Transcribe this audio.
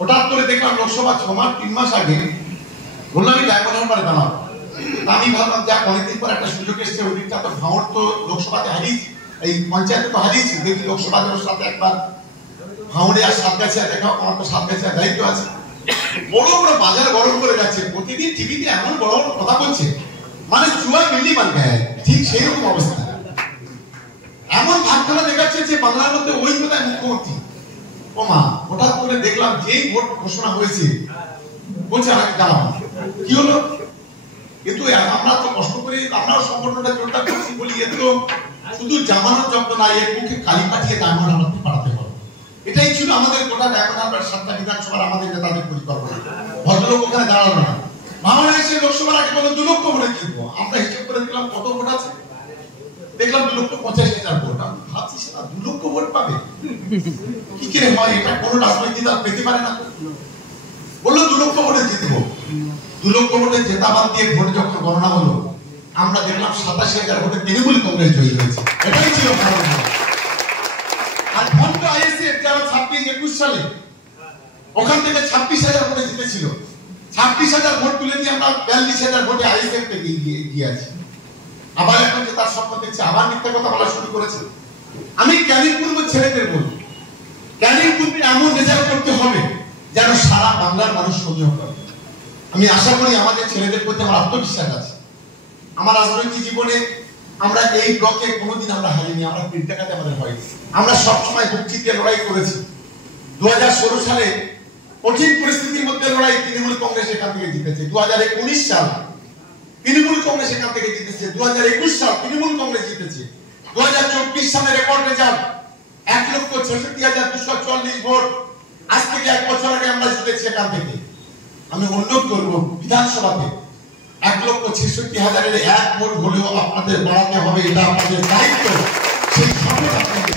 হঠাৎ করে দেখলাম লোকসভা 3 মাস আগে বললাম আমি ডায়মন্ড হারবারে দাঁড়াবো। আমি ভাবলাম যাক অনেকদিন পর একটা সুযোগ এসছে, ওদিকটা তো ভাঙড় তো লোকসভাতে হারিয়েছি, এই পঞ্চায়েতে তো হারিয়েছি, দেখি লোকসভাতে ওর সাথে একবার ভাঙড়ে আর সাতগাছিয়া দেখা, আমার তো সাতগাছিয়া দায়িত্ব আছে। বড় বড় বাজার গরম করে যাচ্ছে, প্রতিদিন টিভিতে এমন বড় বড় কথা বলছে, মানে চুয়া মিল্লি মান গায়ে, ঠিক সেই রকম অবস্থা। এমন ভাবখানা দেখাচ্ছে যে বাংলার মধ্যে ওই কোথায় মুখ্যমন্ত্রী। ও মা, হঠাৎ করে দেখলাম যেই ভোট ঘোষণা হয়েছে বলছে আমাকে দাঁড়াবো। কি হলো? কিন্তু আমরা তো কষ্ট করে আমরাও সংগঠনটা জোরদার করছি বলি, এ তো শুধু জামানোর যত্ন না, এর মুখে কালি পাঠিয়ে ডায়মন্ড হারবার পাঠাতে হবে। এটাই ছিল আমাদের গোটা ডায়মন্ড হারবার 7টা বিধানসভার আমাদের নেতাদের পরিকল্পনা। ভদ্রলোক ওখানে দাঁড়ালো না, ভাঙড়ে এসে লোকসভার আগে বলো 2 লক্ষ ভোটে জিতবো। আমরা হিসেব করে দিলাম কত ভোট আছে, দেখলাম 2,85,000 ভোট। আমি ভাবছি সেটা 2 লক্ষ ভোট পাবে কি করে হয়? এটা কোনো রাজনৈতিক দল পেতে পারে না। বললো 2 লক্ষ ভোটে জিতবো। 2 লক্ষ ভোটে জেতাবাদ দিয়ে ভোট যখন গণনা হলো, আমরা দেখলাম 87,000 ভোটে তৃণমূল কংগ্রেস জয়ী হয়েছে। এটাই ছিল ভারত। আর ভণ্ড আইএসএফ যারা 26-21 সালে ওখান থেকে 26,000 ভোটে জিতেছিল, 26,000 ভোট তুলে দিয়ে আমরা 42,000 ভোটে আইএসএফ থেকে এগিয়ে আছি। আবার এখন যে তার স্বপ্ন দেখছে, আবার মিথ্যা কথা বলা শুরু করেছে। আমি ক্যানিং পূর্ব ছেলেদের বলি, ক্যানিং পূর্বে এমন রেজাল্ট করতে হবে যেন সারা বাংলার মানুষ সহযোগ করে। আমি আশা করি আমাদের ছেলেদের প্রতি আমার আত্মবিশ্বাস আছে। আমার রাজনৈতিক জীবনে আমরা এই ব্লকে কোনোদিন আমরা হারিনি, আমরা পিঠ দেখাতে আমাদের হয়নি। আমরা সবসময় বুকচিতে লড়াই করেছি। 2016 সালে কঠিন পরিস্থিতির মধ্যে লড়াই, তৃণমূল কংগ্রেস এখান থেকে জিতেছে। 2019 সাল তৃণমূল কংগ্রেস এখান থেকে জিতেছে। 2021 সাল তৃণমূল কংগ্রেস জিতেছে। 2024 সালে রেকর্ড রেজাল্ট 1,66,244 ভোট। আজ থেকে 1 বছর আগে আমরা জিতেছি এখান থেকে। আমি অনুরোধ করব বিধানসভাতে 1,66,000-এর 1 ভোট হলেও আপনাদের বাড়াতে হবে, এটা আপনাদের দায়িত্ব। সেই সাপোর্ট আপনাদের